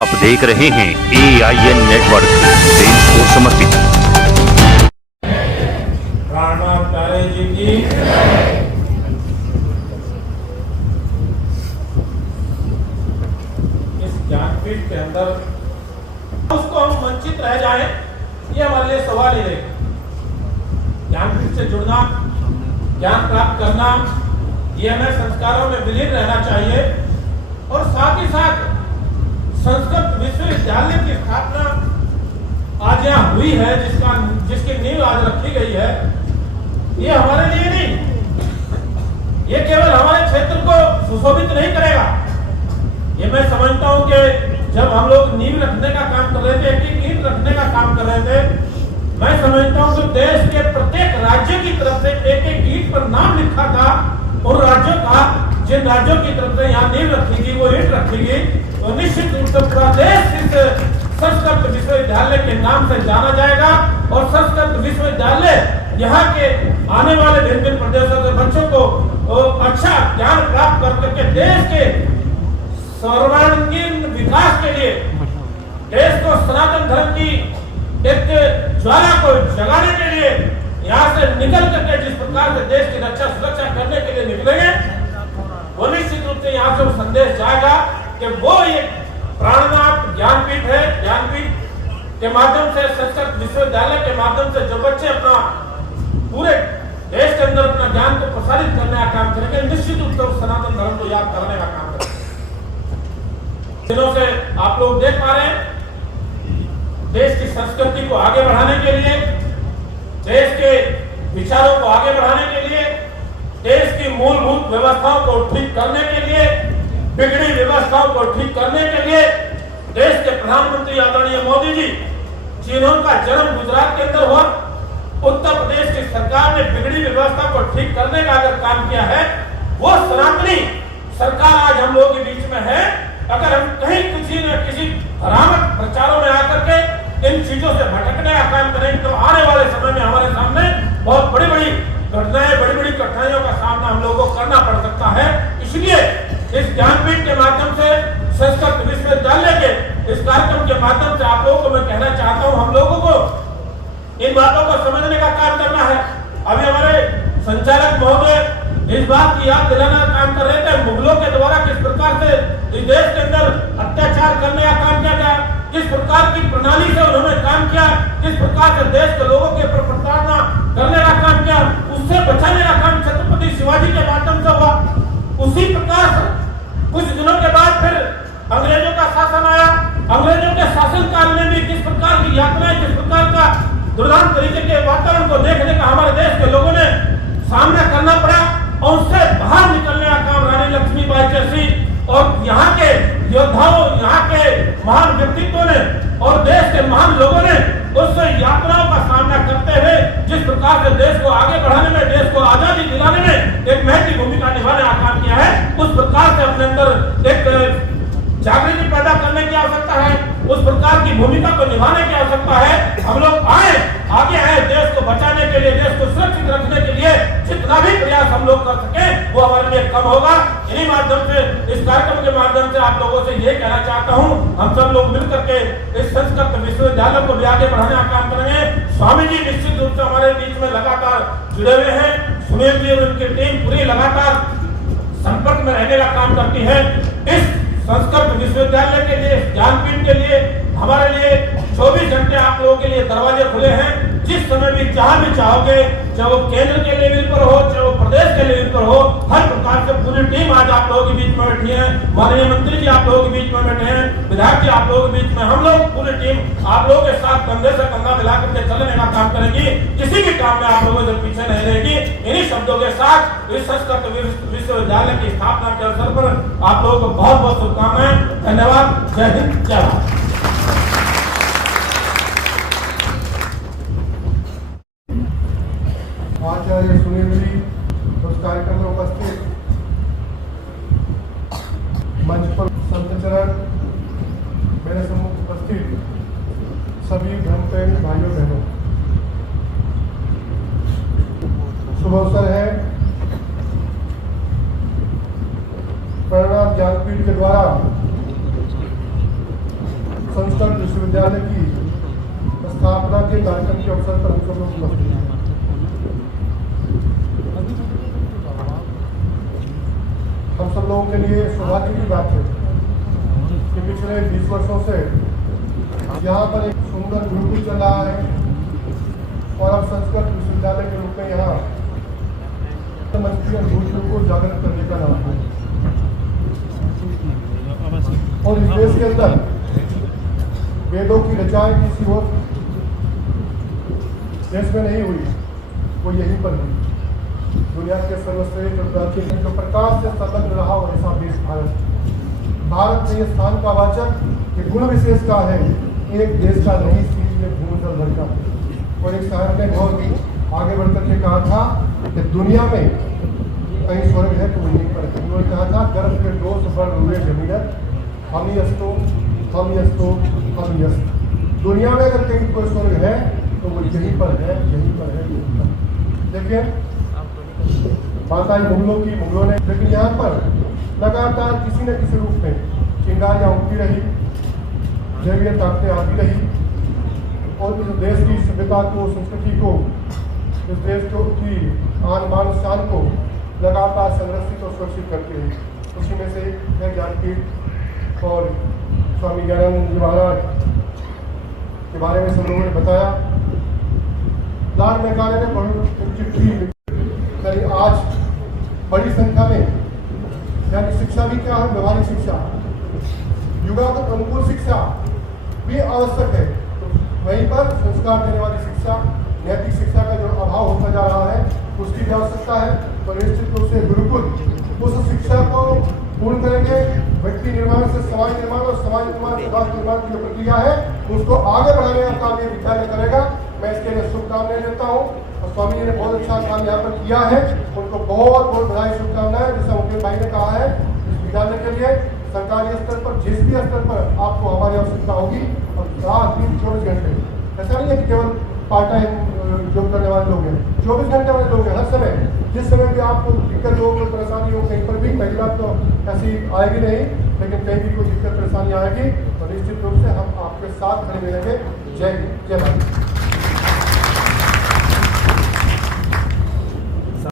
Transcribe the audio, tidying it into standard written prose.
आप देख रहे हैं AIN नेटवर्क, देश को समर्पित। प्राणनाथ प्यारे जी की इस ज्ञानपीठ के अंदर उसको हम वंचित रह जाएं, ये हमारे लिए सवाल ही रहेगा। ज्ञानपीठ से जुड़ना, ज्ञान प्राप्त करना, ये हमें संस्कारों में विलीन रहना चाहिए। और साथ ही साथ संस्कृत विश्वविद्यालय की स्थापना आज यहाँ हुई है, जिसकी नींव आज रखी गई है, ये हमारे लिए नहीं, ये केवल हमारे क्षेत्र को सुशोभित नहीं करेगा। ये मैं समझता हूँ कि जब हम लोग नींव रखने का काम कर रहे थे, एक ईंट रखने का काम कर रहे थे, मैं समझता हूँ कि देश के प्रत्येक राज्य की तरफ से एक एक ईंट पर नाम लिखा था। उन राज्यों का, जिन राज्यों की तरफ से यहाँ नींव रखेगी, वो ईंट रखेगी, तो निश्चित रूप से पूरा देश इस संस्कृत विश्वविद्यालय के नाम से जाना जाएगा। और संस्कृत विश्वविद्यालय यहाँ के आने वाले भिन्न भिन्न प्रदेशों के बच्चों को अच्छा ज्ञान प्राप्त करके देश के सर्वांगीण विकास के लिए, देश को सनातन धर्म की एक ज्वाला को जगाने के लिए, यहाँ से निकल करके जिस प्रकार से देश की रक्षा सुरक्षा करने के लिए निकलेंगे, वो निश्चित रूप से यहाँ से वो संदेश जाएगा कि वो एक प्राणनाथ ज्ञानपीठ है। ज्ञानपीठ के माध्यम से, संस्कृत विश्वविद्यालय के माध्यम से जो बच्चे अपना पूरे देश के अंदर अपना ज्ञान को प्रसारित करने का काम करेंगे, निश्चित रूप से सनातन धर्म को याद करने का काम करेंगे। दिनों से आप लोग देख पा रहे हैं, देश की संस्कृति को आगे बढ़ाने के लिए, देश के विचारों को आगे बढ़ाने के लिए, देश की मूलभूत व्यवस्थाओं को ठीक करने के लिए, बिगड़ी व्यवस्थाओं को ठीक करने के लिए देश के प्रधानमंत्री आदरणीय मोदी जी, जिन्होंका जन्म गुजरात के अंदर हुआ, उत्तर प्रदेश की सरकार ने बिगड़ी व्यवस्था को ठीक करने का अगर काम किया है, वो सनातनी सरकार आज हम लोगों के बीच में है। अगर हम कहीं किसी न किसी भ्रामक प्रचारों में आकर के इन चीजों से भटकने का काम करेंगे, तो आने वाले समय में हमारे सामने बहुत बड़ी बड़ी घटनाएं, बड़ी बड़ी कठिनाइयों का सामना हम लोगों को करना पड़ सकता है। इसलिए इस ज्ञानपीठ के माध्यम से, संस्कृत विश्वविद्यालय के इस कार्यक्रम के माध्यम से आप लोगों को मैं कहना चाहता हूँ, हम लोगों को इन बातों को समझने का काम करना है। अभी हमारे संचालक महोदय इस बात की याद दिलाना काम कर रहे थे, मुगलों के द्वारा किस प्रकार से इस देश के अंदर अत्याचार करने का काम किया गया, किस प्रकार की प्रणाली से उन्होंने काम किया, किस प्रकार से देश के लोगों के ऊपर प्रताड़ना करने का काम किया, उससे बचाने का काम छत्रपति शिवाजी के माध्यम से हुआ। उसी प्रकार कुछ दिनों के बाद फिर अंग्रेजों का शासन आया। अंग्रेजों के शासन काल में भी किस प्रकार की यातनाएं, किस प्रकार का दुर्दांत तरीके के वातावरण को देखने का हमारे देश के लोगों ने सामना करना पड़ा, और उससे बाहर निकलने का काम रानी लक्ष्मीबाई जैसी और यहाँ के योद्धाओं, यहाँ के महान व्यक्तित्वों ने और देश के महान लोगों ने उस यातनाओं का सामना करते हुए जिस प्रकार से देश को आगे बढ़ाने में, देश को आजादी दिलाने में एक महत्वपूर्ण भूमिका निभाने का काम किया है, उस प्रकार से अपने अंदर एक जागृति पैदा करने की आवश्यकता है, उस प्रकार की भूमिका को निभाने की आवश्यकता है। हम लोग आगे आए देश को बचाने के लिए, देश को सुरक्षित रखने के लिए जितना भी प्रयास हम लोग कर सके वो हमारे लिए कम होगा। इन्हीं माध्यम से, इस कार्यक्रम के माध्यम से आप लोगों से ये कहना चाहता हूँ, हम सब लोग मिलकर के इस संस्कृत विश्वविद्यालय को भी आगे बढ़ाने का काम करेंगे। स्वामी जी निश्चित रूप से हमारे बीच में लगातार जुड़े हुए हैं, सुनील जी और उनकी टीम पूरी लगातार संपर्क में रहने का काम करती है। इस संस्कृत विश्वविद्यालय के लिए, ज्ञानपीठ के लिए, हमारे लिए 24 घंटे आप लोगों के लिए दरवाजे खुले हैं। जिस समय भी जहां भी चाहोगे, चाहे वो केंद्र के लेवल पर हो, चाहे वो प्रदेश के लेवल पर हो, हर प्रकार से पूरी टीम आज आप लोगों के बीच में बैठी है। माननीय मंत्री जी आप लोगों के बीच में बैठे हैं, विधायक जी आप लोगों के बीच में, हम लोग पूरी टीम आप लोगों के साथ कंधे से कंधा मिला करके चलने का काम करेगी। किसी भी काम में आप लोगों से पीछे नहीं रहेगी। इन्हीं शब्दों के साथ इस संस्कृत विश्वविद्यालय की स्थापना के अवसर पर आप लोगों को बहुत बहुत शुभकामनाएं। धन्यवाद। जय हिंद, जय भारत। आचार्य सुनील जी उस कार्यक्रम में उपस्थित, मंच पर संत चरण, मेरे सम्मुख उपस्थित सभी धर्मप्रेमी भाइयों बहनों, शुभ अवसर है। प्राणनाथ ज्ञानपीठ के द्वारा संस्कृत विश्वविद्यालय की स्थापना के कार्यक्रम के अवसर पर हम सब लोग उपस्थित हैं। हम सब लोगों के लिए सौभाग्य की बात है कि पिछले 20 वर्षों से यहाँ पर एक सुंदर गुरुकुल चल रहा है और अब संस्कृत विश्वविद्यालय के रूप में यहाँ मंत्री अनुभूतियों को जागृत करने का नाम है। और इस देश के अंदर वेदों की रचनाएं किसी और देश में नहीं हुई, वो यहीं पर हुई। दुनिया के सर्वश्रेष्ठ और प्राचीन जो प्रकाश से संलग्न रहा और ऐसा देश भारत में ये स्थान का वाचक ये गुण विशेष का है, एक देश का नहीं सीधे भूमि भर का। और एक साहब ने बहुत आगे बढ़कर के कहा था कि दुनिया में कहीं स्वर्ग है तो वहीं पर है। उन्होंने कहा था गर्भ के दोष बढ़ हुए जमीनत हम यस्तो हम यस्तो हम यस्त। दुनिया में अगर कहीं कोई स्वर्ग है तो वो यहीं पर है, यहीं पर है, यहीं पर। देखिए माता मुगलों ने, लेकिन यहाँ पर लगातार किसी न किसी रूप में चिंगारियाँ उठती रही, जैविक ताकतें आती रही और इस देश की सभ्यता को, संस्कृति को, इस देश की आन बान शान को लगातार संरक्षित और सुरक्षित करती रही। उसी में से है ज्ञानपीठ और स्वामी ज्ञानानंद जी महाराज के बारे में सब लोगों ने बताया। लॉर्ड मैकाले ने बड़ी चिट्ठी लिखी। आज बड़ी संख्या में यानी शिक्षा भी क्या है, व्यवहारिक शिक्षा, युगागत अनुकूल शिक्षा भी आवश्यक है। वहीं पर संस्कार देने वाली शिक्षा, नैतिक शिक्षा का जो अभाव होता जा रहा है उसकी भी आवश्यकता है। तो निश्चित रूप से गुरुकुल उस शिक्षा को पूर्ण करेंगे। व्यक्ति निर्माण से समाज निर्माण और समाज निर्माण से राष्ट्र निर्माण की जो प्रक्रिया है उसको आगे बढ़ाने का काम ये विद्यालय करेगा। मैं इसके लिए शुभकामनाएं देता हूँ और स्वामी जी ने बहुत अच्छा काम यहाँ पर किया है, उनको बहुत बहुत बधाई, शुभकामनाएं। जैसा मुकेश भाई ने कहा है, इस विद्यालय के लिए सरकारी स्तर पर जिस भी स्तर पर आपको हमारी आवश्यकता होगी और रात दिन 24 घंटे, ऐसा नहीं है कि केवल पार्ट टाइम जॉब करने वाले लोग हैं, 24 घंटे वाले लोग हैं। हर समय जिस समय भी आपको दिक्कत हो, कोई परेशानी हो कहीं पर भी, पहली बात तो ऐसी आएगी नहीं, लेकिन कहीं भी कोई दिक्कत परेशानी आएगी तो निश्चित रूप से हम आपके साथ खड़े रहेंगे। जय हिंद, जय भारत।